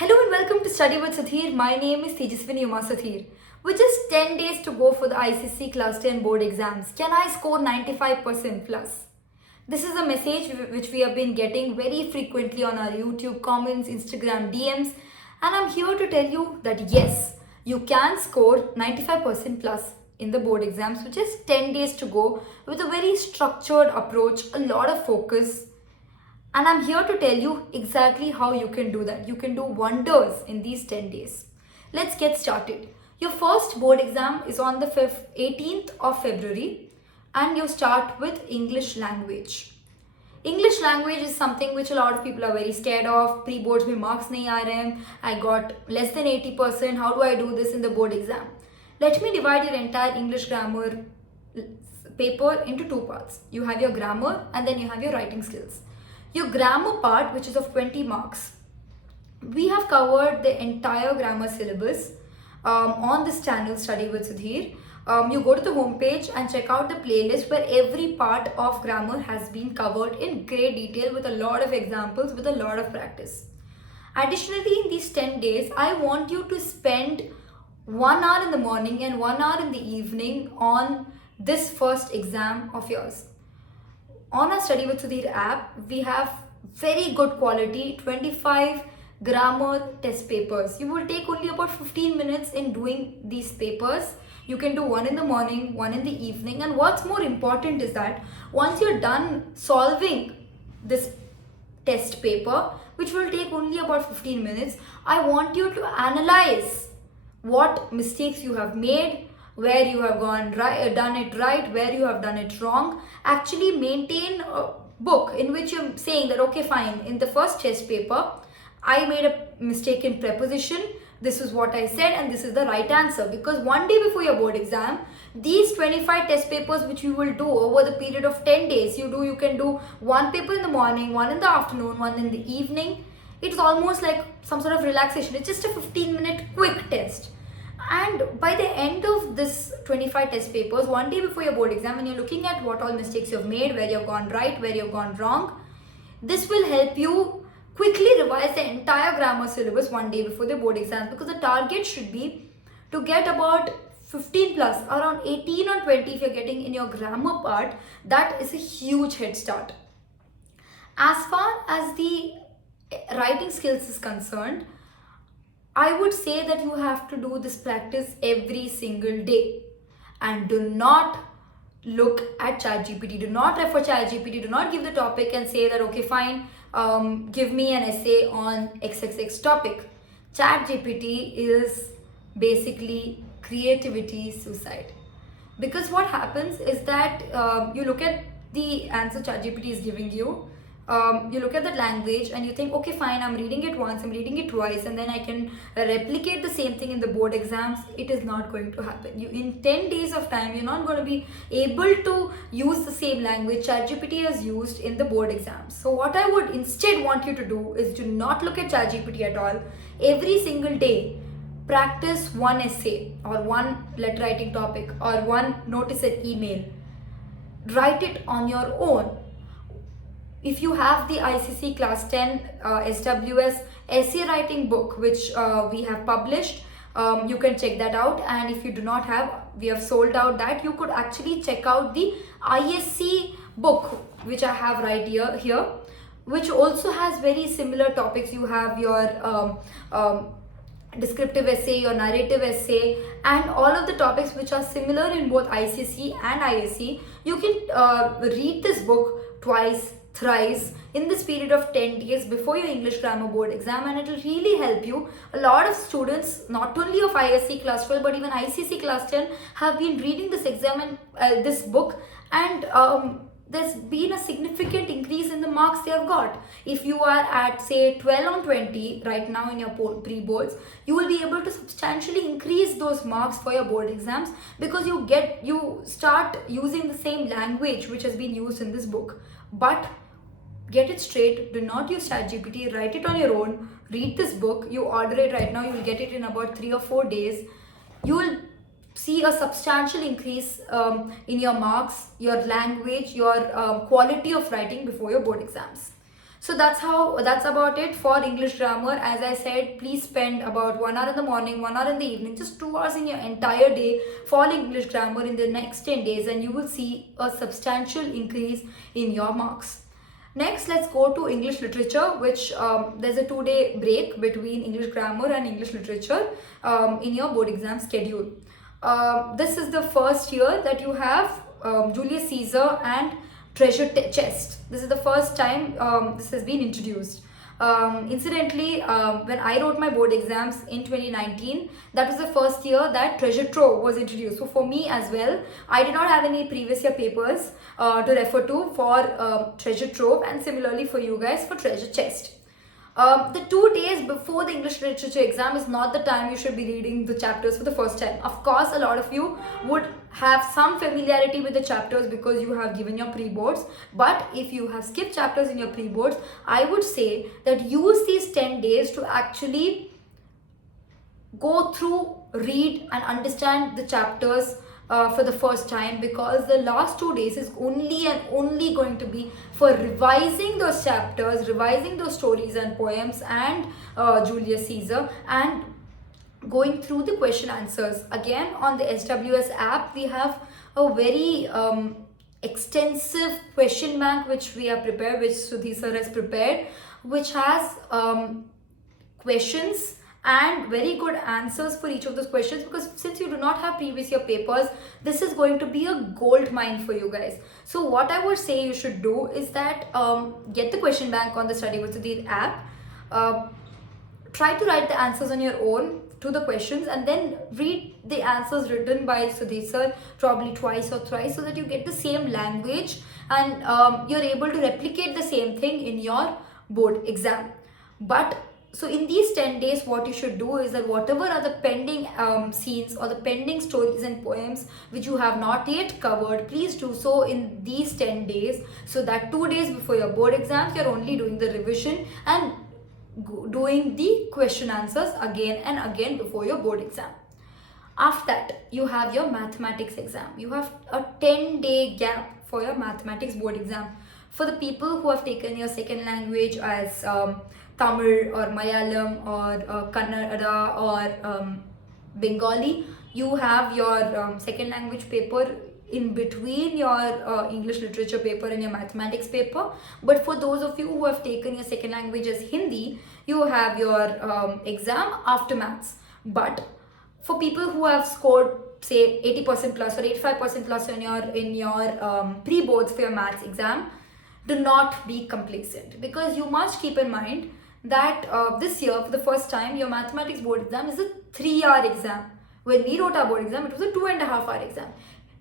Hello and welcome to Study with Sudhir. My name is Sudhir. With just 10 days to go for the ICSE Class 10 board exams, can I score 95% plus? This is a message which we have been getting very frequently on our YouTube comments, Instagram DMs, and I'm here to tell you that yes, you can score 95% plus in the board exams with just 10 days to go with a very structured approach, a lot of focus, and I'm here to tell you exactly how you can do that. You can do wonders in these 10 days. Let's get started. Your first board exam is on the 18th of February and you start with English language. English language is something which a lot of people are very scared of. Pre-boards mein marks nahi aa rahe hain. I got less than 80%. How do I do this in the board exam? Let me divide your entire English grammar paper into two parts. You have your grammar and then you have your writing skills. Your grammar part, which is of 20 marks, we have covered the entire grammar syllabus on this channel, Study with Sudhir. You go to the homepage and check out the playlist where every part of grammar has been covered in great detail with a lot of examples, with a lot of practice. Additionally, in these 10 days, I want you to spend 1 hour in the morning and 1 hour in the evening on this first exam of yours. On our Study with Sudhir app, we have very good quality 25 grammar test papers. You will take only about 15 minutes in doing these papers. You can do one in the morning, one in the evening, and what's more important is that once you're done solving this test paper, which will take only about 15 minutes, I want you to analyze what mistakes you have made, where you have done it right, where you have done it wrong. Actually maintain a book in which you're saying that, okay, fine, in the first test paper, I made a mistake in preposition. This is what I said and this is the right answer. Because one day before your board exam, these 25 test papers which you will do over the period of 10 days, you can do one paper in the morning, one in the afternoon, one in the evening. It's almost like some sort of relaxation. It's just a 15-minute quick test. And by the end of this 25 test papers, one day before your board exam, when you're looking at what all mistakes you've made, where you've gone right, where you've gone wrong, this will help you quickly revise the entire grammar syllabus one day before the board exam, because the target should be to get about 15 plus, around 18 or 20 if you're getting in your grammar part. That is a huge head start. As far as the writing skills is concerned, I would say that you have to do this practice every single day, and do not look at ChatGPT. Do not refer ChatGPT. Do not give the topic and say that, okay, fine, give me an essay on XXX topic. ChatGPT is basically creativity suicide. Because what happens is that you look at the answer ChatGPT is giving you. You look at the language and you think, okay, fine, I'm reading it once, I'm reading it twice, and then I can replicate the same thing in the board exams. It is not going to happen. In 10 days of time, you're not going to be able to use the same language ChatGPT has used in the board exams. So what I would instead want you to do is to not look at ChatGPT at all. Every single day, practice one essay or one letter writing topic or one notice and email. Write it on your own. If you have the ICSE Class 10 SWS essay writing book, which we have published, you can check that out. And if you do not have, we have sold out that. You could actually check out the ISC book, which I have right here, which also has very similar topics. You have your descriptive essay, your narrative essay, and all of the topics which are similar in both ICSE and ISE. You can read this book twice, thrice in this period of 10 days before your English grammar board exam, and it will really help you. A lot of students, not only of ISE Class 12 but even ICSE Class 10, have been reading this exam and this book, and there's been a significant increase in the marks they have got. If you are at say 12 on 20 right now in your pre-boards, you will be able to substantially increase those marks for your board exams, because you start using the same language which has been used in this book. But get it straight, do not use ChatGPT, write it on your own, read this book. You order it right now, you will get it in about 3 or 4 days. You will see a substantial increase in your marks, your language, your quality of writing before your board exams. So that's about it for English grammar. As I said, please spend about 1 hour in the morning, 1 hour in the evening, just 2 hours in your entire day for English grammar in the next 10 days, and you will see a substantial increase in your marks. Next, let's go to English literature, which there's a 2-day break between English grammar and English literature in your board exam schedule. This is the first year that you have Julius Caesar and treasure chest. This is the first time this has been introduced. Incidentally, when I wrote my board exams in 2019, that was the first year that treasure trove was introduced. So for me as well, I did not have any previous year papers to refer to for treasure trove, and similarly for you guys for treasure chest. The 2 days before the English literature exam is not the time you should be reading the chapters for the first time. Of course, a lot of you would have some familiarity with the chapters because you have given your pre-boards. But if you have skipped chapters in your pre-boards, I would say that use these 10 days to actually go through, read and understand the chapters for the first time, because the last 2 days is only and only going to be for revising those chapters, revising those stories and poems and Julius Caesar, and going through the question answers. Again, on the SWS app, we have a very extensive question bank which we have prepared, which Sudhir sir has prepared, which has questions and very good answers for each of those questions, because since you do not have previous year papers, this is going to be a gold mine for you guys. So what I would say you should do is that get the question bank on the Study with Sudhir app, try to write the answers on your own to the questions, and then read the answers written by Sudhir sir probably twice or thrice, so that you get the same language and you're able to replicate the same thing in your board exam. But so in these 10 days, what you should do is that whatever are the pending scenes or the pending stories and poems which you have not yet covered, please do so in these 10 days, so that 2 days before your board exams, you're only doing the revision and doing the question answers again and again before your board exam. After that, you have your mathematics exam. You have a 10-day gap for your mathematics board exam. For the people who have taken your second language as Tamil or Malayalam or Kannada or Bengali, you have your second language paper in between your English literature paper and your mathematics paper. But for those of you who have taken your second language as Hindi, you have your exam after maths. But for people who have scored say 80% plus or 85% plus in your pre-boards for your maths exam, do not be complacent, because you must keep in mind that this year for the first time your mathematics board exam is a 3-hour exam. When we wrote our board exam, it was a 2.5-hour exam.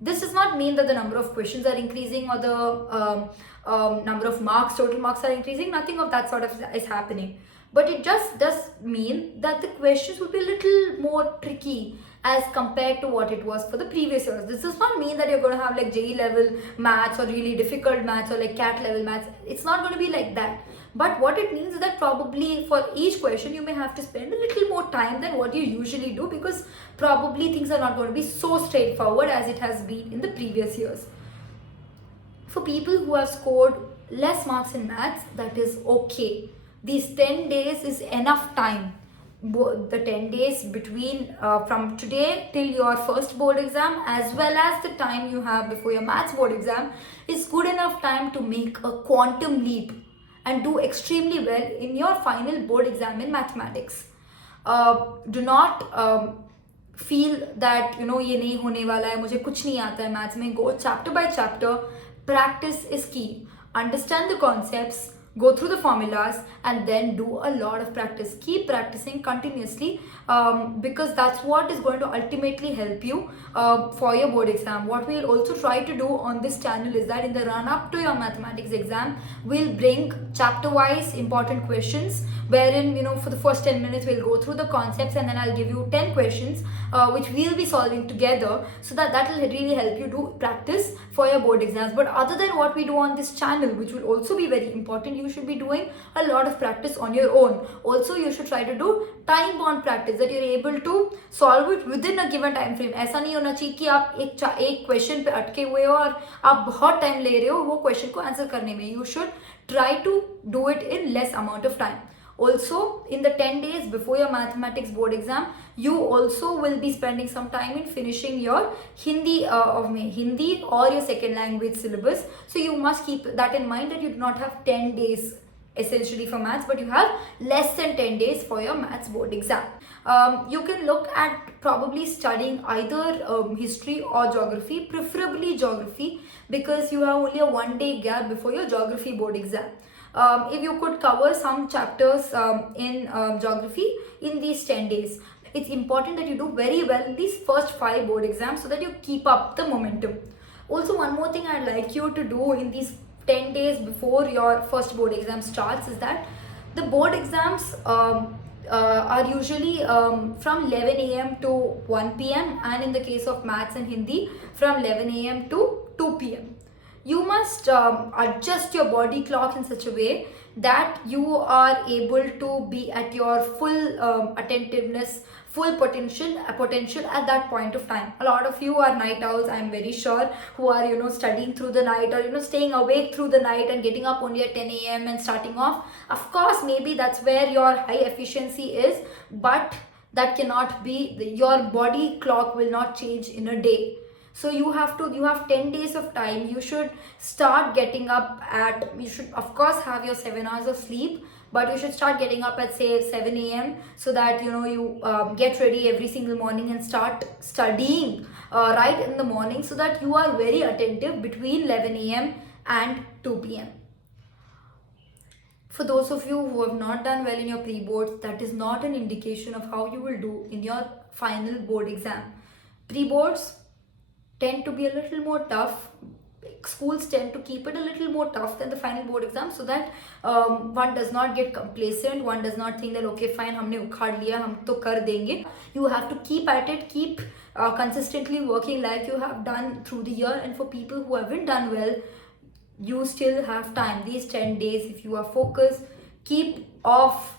This does not mean that the number of questions are increasing or the number of marks, total marks are increasing. Nothing of that sort of is happening. But it just does mean that the questions will be a little more tricky as compared to what it was for the previous years. This does not mean that you're going to have like JEE level maths or really difficult maths or like CAT level maths. It's not going to be like that. But what it means is that probably for each question you may have to spend a little more time than what you usually do, because probably things are not going to be so straightforward as it has been in the previous years. For people who have scored less marks in maths, that is okay. These 10 days is enough time. The 10 days between from today till your first board exam, as well as the time you have before your maths board exam, is good enough time to make a quantum leap and do extremely well in your final board exam in mathematics. Do not feel that ये नहीं होने वाला है, मुझे कुछ नहीं आता है maths में. Go chapter by chapter. Practice is key. Understand the concepts, go through the formulas, and then do a lot of practice. Keep practicing continuously, because that's what is going to ultimately help you for your board exam. What we'll also try to do on this channel is that in the run up to your mathematics exam, we'll bring chapter wise important questions, wherein for the first 10 minutes we'll go through the concepts, and then I'll give you 10 questions which we'll be solving together, so that will really help you do practice for your board exams. But other than what we do on this channel, which will also be very important, you you should be doing a lot of practice on your own. Also, you should try to do time bound practice, that you're able to solve it within a given time frame. ऐसा नहीं होना चाहिए कि आप एक question पे अटके हुए हो और आप बहुत टाइम ले रहे हो वो क्वेश्चन को आंसर करने में. You should try to do it in less amount of time. Also, in the 10 days before your mathematics board exam, you also will be spending some time in finishing your Hindi or your second language syllabus. So you must keep that in mind, that you do not have 10 days essentially for maths, but you have less than 10 days for your maths board exam. You can look at probably studying either history or geography, preferably geography, because you have only a 1 day gap before your geography board exam. If you could cover some chapters in geography in these 10 days, it's important that you do very well in these first 5 board exams so that you keep up the momentum. Also, one more thing I'd like you to do in these 10 days before your first board exam starts is that the board exams are usually from 11 a.m. to 1 p.m. and in the case of maths and Hindi from 11 a.m. to 2 p.m. You must adjust your body clock in such a way that you are able to be at your full attentiveness, full potential at that point of time. A lot of you are night owls, I'm very sure, who are studying through the night or staying awake through the night and getting up only at 10 a.m. and starting off. Of course, maybe that's where your high efficiency is, but that cannot be. Your body clock will not change in a day. So you have 10 days of time. You should start getting up at, you should of course have your 7 hours of sleep, but you should start getting up at say 7 a.m. so that you get ready every single morning and start studying right in the morning, so that you are very attentive between 11 a.m. and 2 p.m. For those of you who have not done well in your pre-boards, that is not an indication of how you will do in your final board exam. Pre-boards tend to be a little more tough. Schools tend to keep it a little more tough than the final board exam, so that one does not get complacent. One does not think that okay fine, हमने उखाड़ लिया, हम तो कर देंगे. You have to keep at it, keep consistently working like you have done through the year. And for people who haven't done well, you still have time. These 10 days, if you are focused, keep off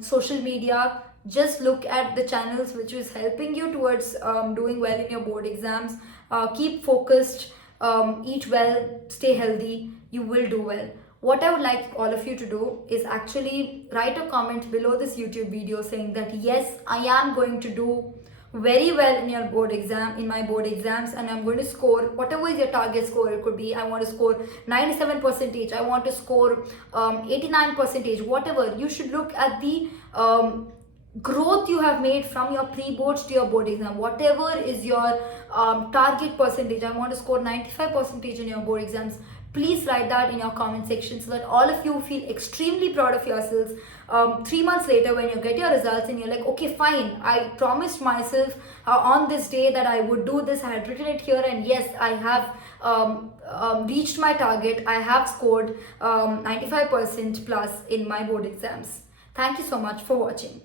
social media. Just look at the channels which is helping you towards doing well in your board exams. Keep focused, eat well, stay healthy, you will do well. What I would like all of you to do is actually write a comment below this YouTube video saying that yes, I am going to do very well in your board exam, in my board exams, and I'm going to score whatever is your target score. It could be I want to score 97%, I want to score 89%, whatever. You should look at the growth you have made from your pre-boards to your board exam. Whatever is your target percentage, I want to score 95% in your board exams. Please write that in your comment section so that all of you feel extremely proud of yourselves. 3 months later, when you get your results and you're like, okay, fine, I promised myself on this day that I would do this. I had written it here, and yes, I have reached my target. I have scored 95% plus in my board exams. Thank you so much for watching.